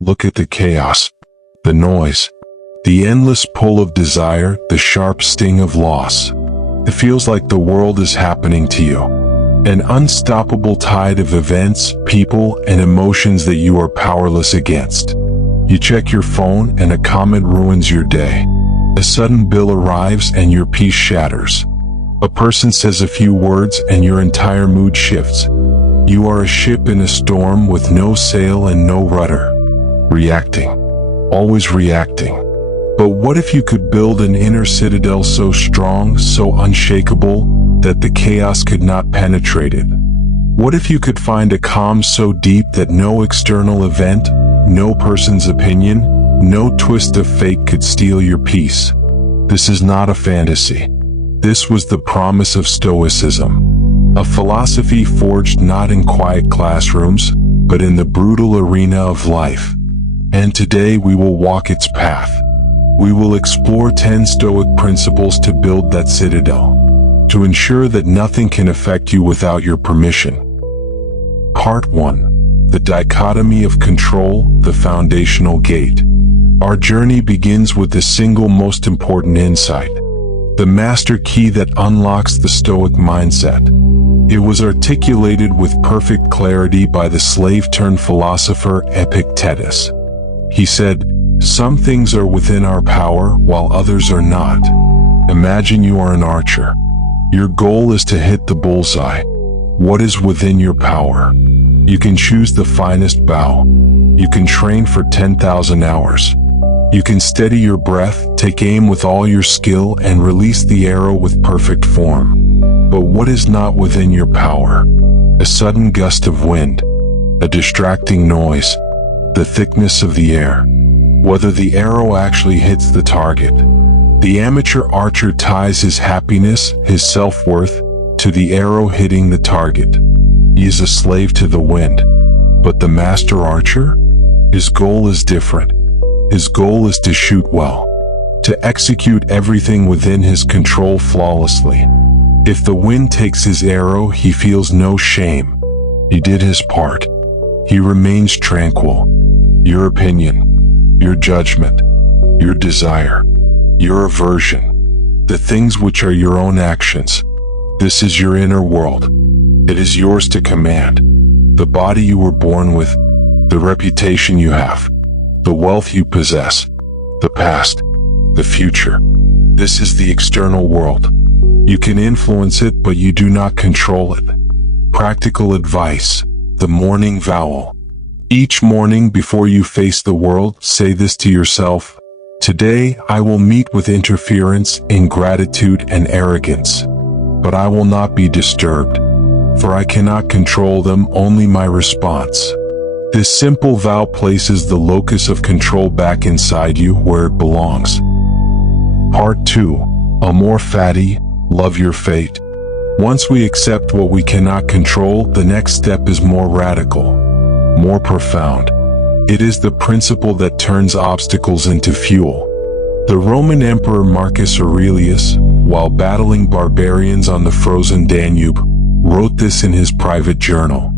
Look at the chaos, the noise, the endless pull of desire, the sharp sting of loss. It feels like the world is happening to you. An unstoppable tide of events, people, and emotions that you are powerless against. You check your phone and a comment ruins your day. A sudden bill arrives and your peace shatters. A person says a few words and your entire mood shifts. You are a ship in a storm with no sail and no rudder. Reacting. Always reacting. But what if you could build an inner citadel so strong, so unshakable, that the chaos could not penetrate it? What if you could find a calm so deep that no external event, no person's opinion, no twist of fate could steal your peace? This is not a fantasy. This was the promise of Stoicism, a philosophy forged not in quiet classrooms, but in the brutal arena of life. And today we will walk its path. We will explore 10 Stoic principles to build that citadel, to ensure that nothing can affect you without your permission. Part 1. The Dichotomy of Control, the Foundational Gate. Our journey begins with the single most important insight, the master key that unlocks the Stoic mindset. It was articulated with perfect clarity by the slave-turned-philosopher Epictetus. He said, "Some things are within our power, while others are not." Imagine you are an archer. Your goal is to hit the bullseye. What is within your power? You can choose the finest bow. You can train for 10,000 hours. You can steady your breath, take aim with all your skill, and release the arrow with perfect form. But what is not within your power? A sudden gust of wind, a distracting noise, the thickness of the air, whether the arrow actually hits the target. The amateur archer ties his happiness, his self-worth, to the arrow hitting the target. He is a slave to the wind. But the master archer? His goal is different. His goal is to shoot well, to execute everything within his control flawlessly. If the wind takes his arrow, he feels no shame. He did his part. He remains tranquil. Your opinion, your judgment, your desire, your aversion, the things which are your own actions. This is your inner world. It is yours to command. The body you were born with, the reputation you have, the wealth you possess, the past, the future. This is the external world. You can influence it, but you do not control it. Practical advice, the morning vow. Each morning before you face the world, say this to yourself: "Today I will meet with interference, ingratitude, and arrogance. But I will not be disturbed, for I cannot control them, only my response." This simple vow places the locus of control back inside you where it belongs. Part 2. Amor Fati, love your fate. Once we accept what we cannot control, the next step is more radical, more profound. It is the principle that turns obstacles into fuel. The Roman Emperor Marcus Aurelius, while battling barbarians on the frozen Danube, wrote this in his private journal.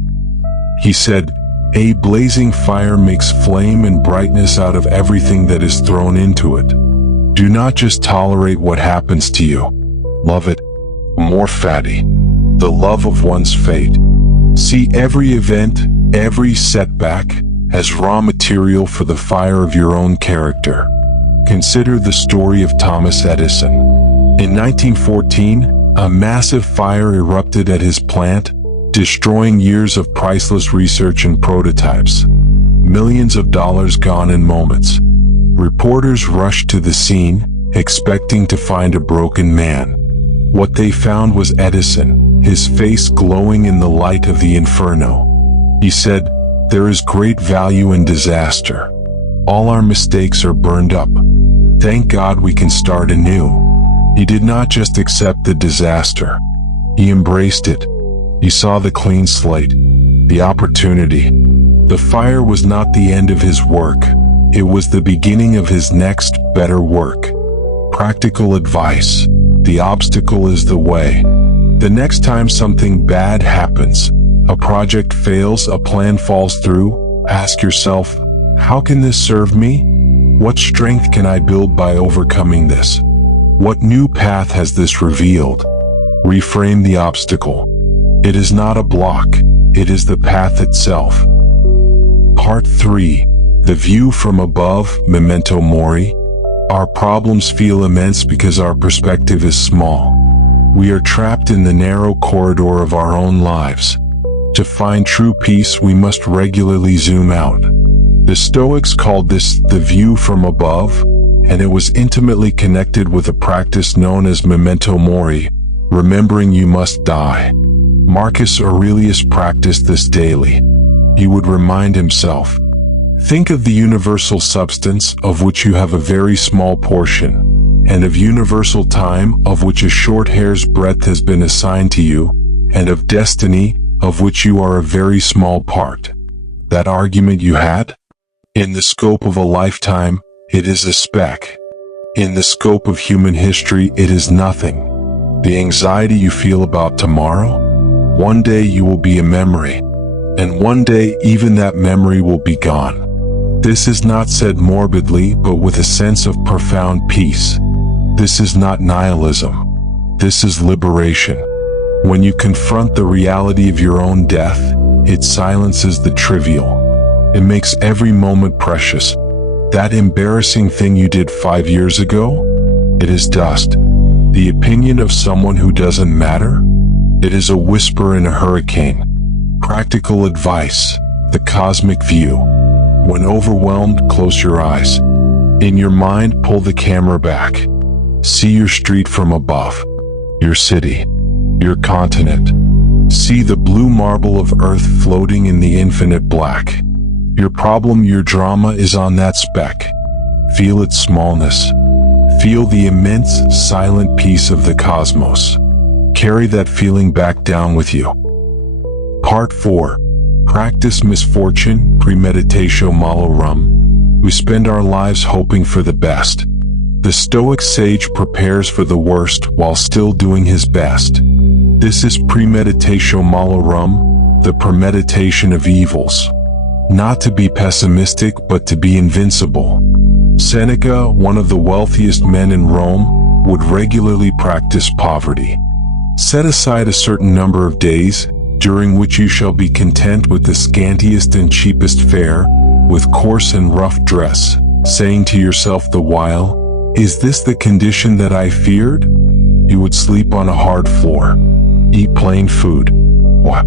He said, "A blazing fire makes flame and brightness out of everything that is thrown into it." Do not just tolerate what happens to you. Love it. Amor Fati, the love of one's fate. See every event, every setback, as raw material for the fire of your own character. Consider the story of Thomas Edison. In 1914, a massive fire erupted at his plant, destroying years of priceless research and prototypes. Millions of dollars gone in moments. Reporters rushed to the scene, expecting to find a broken man. What they found was Edison, his face glowing in the light of the inferno. He said, "There is great value in disaster. All our mistakes are burned up. Thank God we can start anew." He did not just accept the disaster. He embraced it. He saw the clean slate, the opportunity. The fire was not the end of his work. It was the beginning of his next, better work. Practical advice. The obstacle is the way. The next time something bad happens, a project fails, a plan falls through, ask yourself, How can this serve me? What strength can I build by overcoming this? What new path has this revealed? Reframe the obstacle. It is not a block, it is the path itself. Part 3. The view from above, memento mori. Our problems feel immense because our perspective is small. We are trapped in the narrow corridor of our own lives. To find true peace, we must regularly zoom out. The Stoics called this the view from above, and it was intimately connected with a practice known as memento mori, remembering you must die. Marcus Aurelius practiced this daily. He would remind himself, think of the universal substance, of which you have a very small portion, and of universal time, of which a short hair's breadth has been assigned to you, and of destiny, of which you are a very small part. That argument you had? In the scope of a lifetime, it is a speck. In the scope of human history, it is nothing. The anxiety you feel about tomorrow? One day you will be a memory, and one day even that memory will be gone. This is not said morbidly, but with a sense of profound peace. This is not nihilism. This is liberation. When you confront the reality of your own death, it silences the trivial. It makes every moment precious. That embarrassing thing you did 5 years ago? It is dust. The opinion of someone who doesn't matter? It is a whisper in a hurricane. Practical advice. The cosmic view. When overwhelmed, close your eyes. In your mind, pull the camera back. See your street from above. Your city. Your continent. See the blue marble of earth floating in the infinite black. Your problem, your drama is on that speck. Feel its smallness. Feel the immense, silent peace of the cosmos. Carry that feeling back down with you. Part 4. Practice misfortune, Premeditatio Malorum. We spend our lives hoping for the best. The Stoic sage prepares for the worst while still doing his best. This is Premeditatio Malorum, the premeditation of evils. Not to be pessimistic, but to be invincible. Seneca, one of the wealthiest men in Rome, would regularly practice poverty. Set aside a certain number of days, during which you shall be content with the scantiest and cheapest fare, with coarse and rough dress, saying to yourself the while, is this the condition that I feared? You would sleep on a hard floor, eat plain food. What?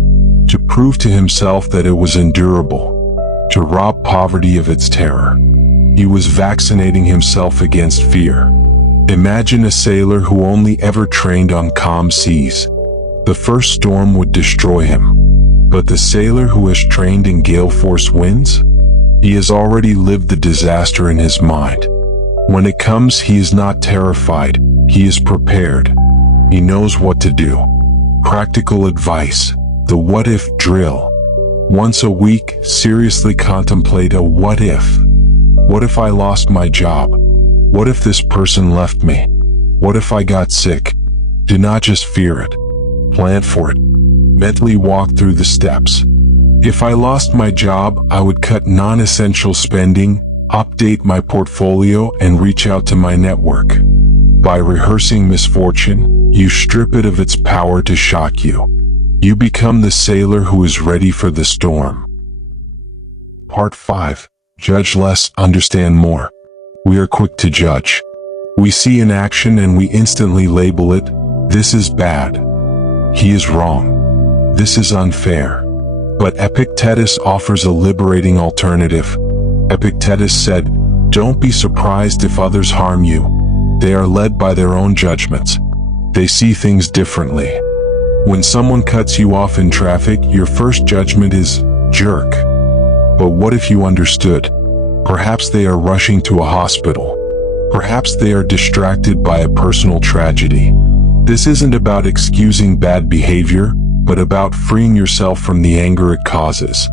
To prove to himself that it was endurable. To rob poverty of its terror. He was vaccinating himself against fear. Imagine a sailor who only ever trained on calm seas. The first storm would destroy him. But the sailor who has trained in gale force winds? He has already lived the disaster in his mind. When it comes, he is not terrified, he is prepared. He knows what to do. Practical advice, the what-if drill. Once a week, seriously contemplate a what if. What if I lost my job? What if this person left me? What if I got sick? Do not just fear it. Plan for it. Mentally walk through the steps. If I lost my job, I would cut non-essential spending, update my portfolio, and reach out to my network. By rehearsing misfortune, you strip it of its power to shock you. You become the sailor who is ready for the storm. Part 5. Judge less, understand more. We are quick to judge. We see an action and we instantly label it, this is bad. He is wrong. This is unfair. But Epictetus offers a liberating alternative. Epictetus said, don't be surprised if others harm you. They are led by their own judgments. They see things differently. When someone cuts you off in traffic, your first judgment is, jerk. But what if you understood? Perhaps they are rushing to a hospital. Perhaps they are distracted by a personal tragedy. This isn't about excusing bad behavior, but about freeing yourself from the anger it causes.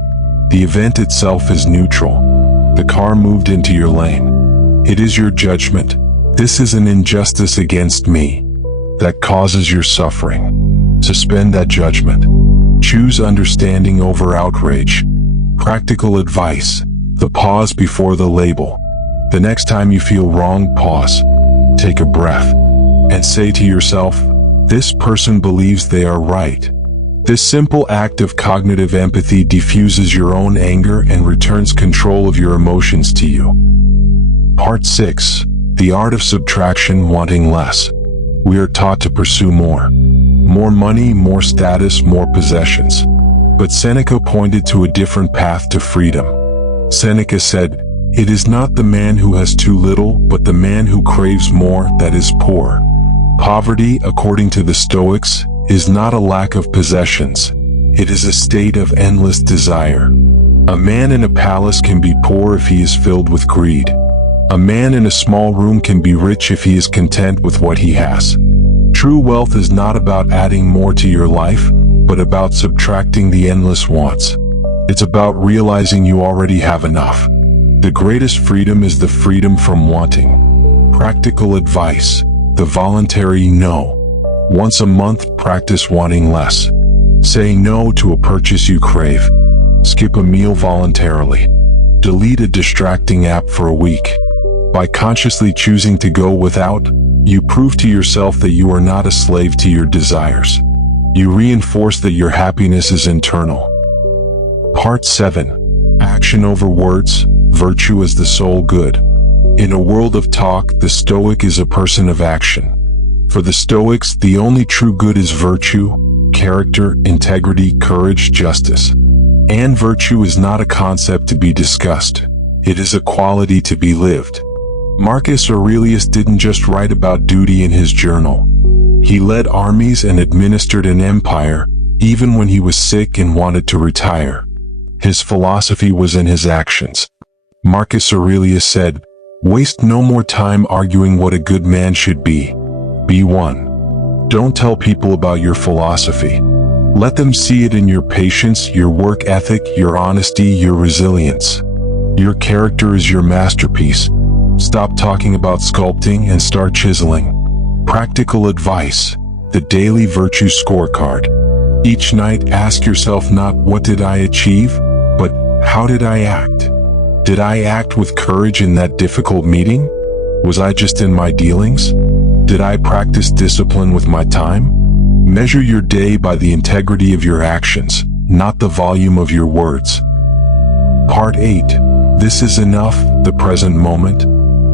The event itself is neutral. The car moved into your lane. It is your judgment. This is an injustice against me that causes your suffering. Suspend that judgment. Choose understanding over outrage. Practical advice. The pause before the label. The next time you feel wrong, pause. Take a breath. And say to yourself, this person believes they are right. This simple act of cognitive empathy diffuses your own anger and returns control of your emotions to you. Part 6. The art of subtraction, wanting less. We are taught to pursue more. More money, more status, more possessions. But Seneca pointed to a different path to freedom. Seneca said, "It is not the man who has too little, but the man who craves more that is poor." Poverty, according to the Stoics, is not a lack of possessions. It is a state of endless desire. A man in a palace can be poor if he is filled with greed. A man in a small room can be rich if he is content with what he has. True wealth is not about adding more to your life, but about subtracting the endless wants. It's about realizing you already have enough. The greatest freedom is the freedom from wanting. Practical advice: the voluntary no. Once a month, practice wanting less. Say no to a purchase you crave. Skip a meal voluntarily. Delete a distracting app for a week. By consciously choosing to go without, you prove to yourself that you are not a slave to your desires. You reinforce that your happiness is internal. Part 7. Action over words, virtue as the sole good. In a world of talk, the Stoic is a person of action. For the Stoics, the only true good is virtue, character, integrity, courage, justice. And virtue is not a concept to be discussed. It is a quality to be lived. Marcus Aurelius didn't just write about duty in his journal. He led armies and administered an empire, even when he was sick and wanted to retire. His philosophy was in his actions. Marcus Aurelius said, "Waste no more time arguing what a good man should be. Be one. Don't tell people about your philosophy. Let them see it in your patience, your work ethic, your honesty, your resilience. Your character is your masterpiece. Stop talking about sculpting and start chiseling." Practical advice: the daily virtue scorecard. Each night, ask yourself not what did I achieve, but how did I act? Did I act with courage in that difficult meeting? Was I just in my dealings? Did I practice discipline with my time? Measure your day by the integrity of your actions, not the volume of your words. Part 8. This is enough, the present moment.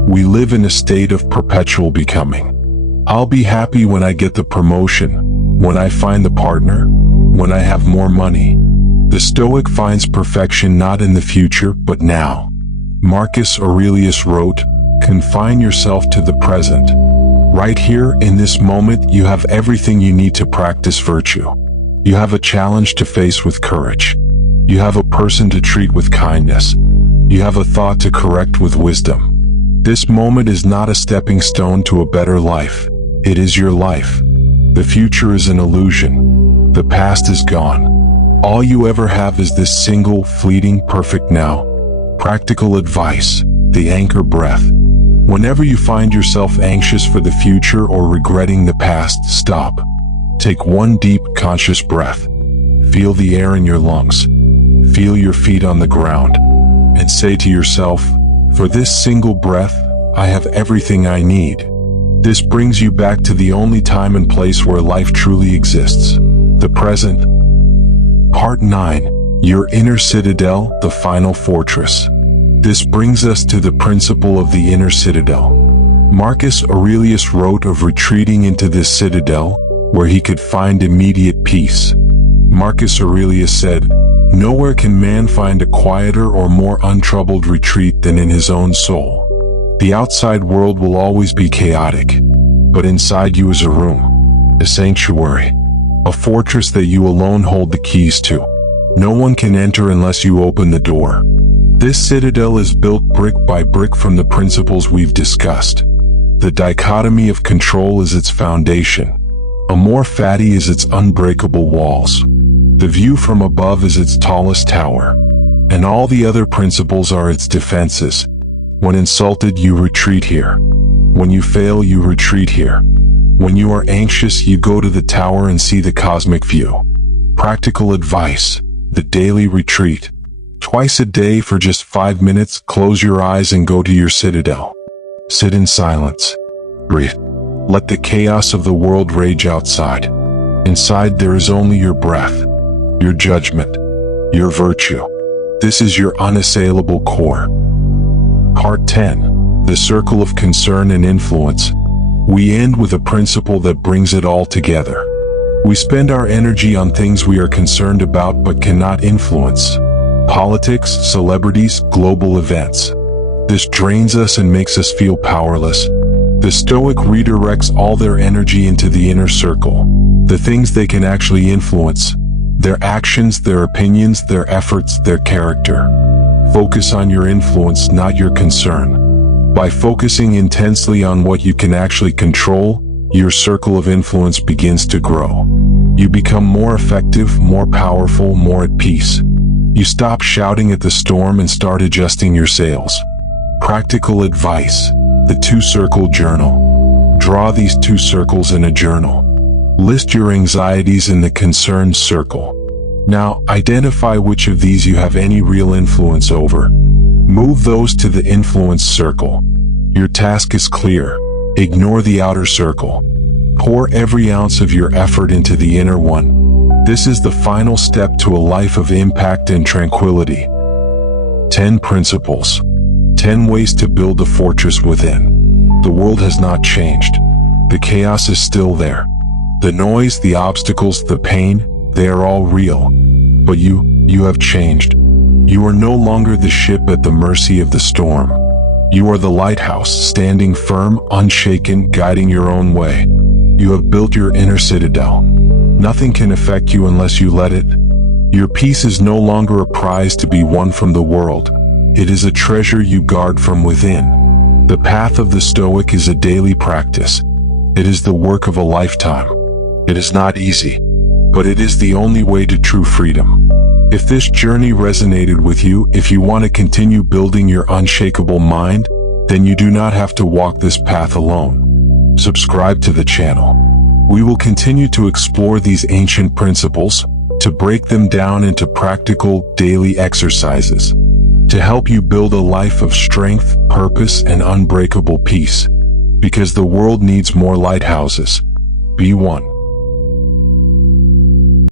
We live in a state of perpetual becoming. I'll be happy when I get the promotion, when I find the partner, when I have more money. The Stoic finds perfection not in the future, but now. Marcus Aurelius wrote, "Confine yourself to the present." Right here, in this moment, you have everything you need to practice virtue. You have a challenge to face with courage. You have a person to treat with kindness. You have a thought to correct with wisdom. This moment is not a stepping stone to a better life. It is your life. The future is an illusion. The past is gone. All you ever have is this single, fleeting, perfect now. Practical advice: the anchor breath. Whenever you find yourself anxious for the future or regretting the past, stop. Take one deep, conscious breath. Feel the air in your lungs. Feel your feet on the ground. And say to yourself, for this single breath, I have everything I need. This brings you back to the only time and place where life truly exists, the present. Part 9. Your inner citadel, the final fortress. This brings us to the principle of the inner citadel. Marcus Aurelius wrote of retreating into this citadel, where he could find immediate peace. Marcus Aurelius said, "Nowhere can man find a quieter or more untroubled retreat than in his own soul. The outside world will always be chaotic, but inside you is a room, a sanctuary, a fortress that you alone hold the keys to. No one can enter unless you open the door." This citadel is built brick by brick from the principles we've discussed. The dichotomy of control is its foundation. Amor Fati is its unbreakable walls. The view from above is its tallest tower. And all the other principles are its defenses. When insulted, you retreat here. When you fail, you retreat here. When you are anxious, you go to the tower and see the cosmic view. Practical advice: the daily retreat. Twice a day for just 5 minutes, close your eyes and go to your citadel. Sit in silence. Breathe. Let the chaos of the world rage outside. Inside there is only your breath, your judgment, your virtue. This is your unassailable core. Part 10. The Circle of Concern and Influence. We end with a principle that brings it all together. We spend our energy on things we are concerned about but cannot influence. Politics, celebrities, global events. This drains us and makes us feel powerless. The Stoic redirects all their energy into the inner circle, the things they can actually influence, their actions, their opinions, their efforts, their character. Focus on your influence, not your concern. By focusing intensely on what you can actually control, your circle of influence begins to grow. You become more effective, more powerful, more at peace. You stop shouting at the storm and start adjusting your sails. Practical advice. The 2-circle journal. Draw these 2 circles in a journal. List your anxieties in the concerned circle. Now, identify which of these you have any real influence over. Move those to the influence circle. Your task is clear. Ignore the outer circle. Pour every ounce of your effort into the inner one. This is the final step to a life of impact and tranquility. 10 principles. 10 ways to build a fortress within. The world has not changed. The chaos is still there. The noise, the obstacles, the pain, they are all real. But you have changed. You are no longer the ship at the mercy of the storm. You are the lighthouse, standing firm, unshaken, guiding your own way. You have built your inner citadel. Nothing can affect you unless you let it. Your peace is no longer a prize to be won from the world. It is a treasure you guard from within. The path of the Stoic is a daily practice. It is the work of a lifetime. It is not easy, but it is the only way to true freedom. If this journey resonated with you, if you want to continue building your unshakable mind, then you do not have to walk this path alone. Subscribe to the channel. We will continue to explore these ancient principles, to break them down into practical, daily exercises, to help you build a life of strength, purpose, and unbreakable peace. Because the world needs more lighthouses. Be one.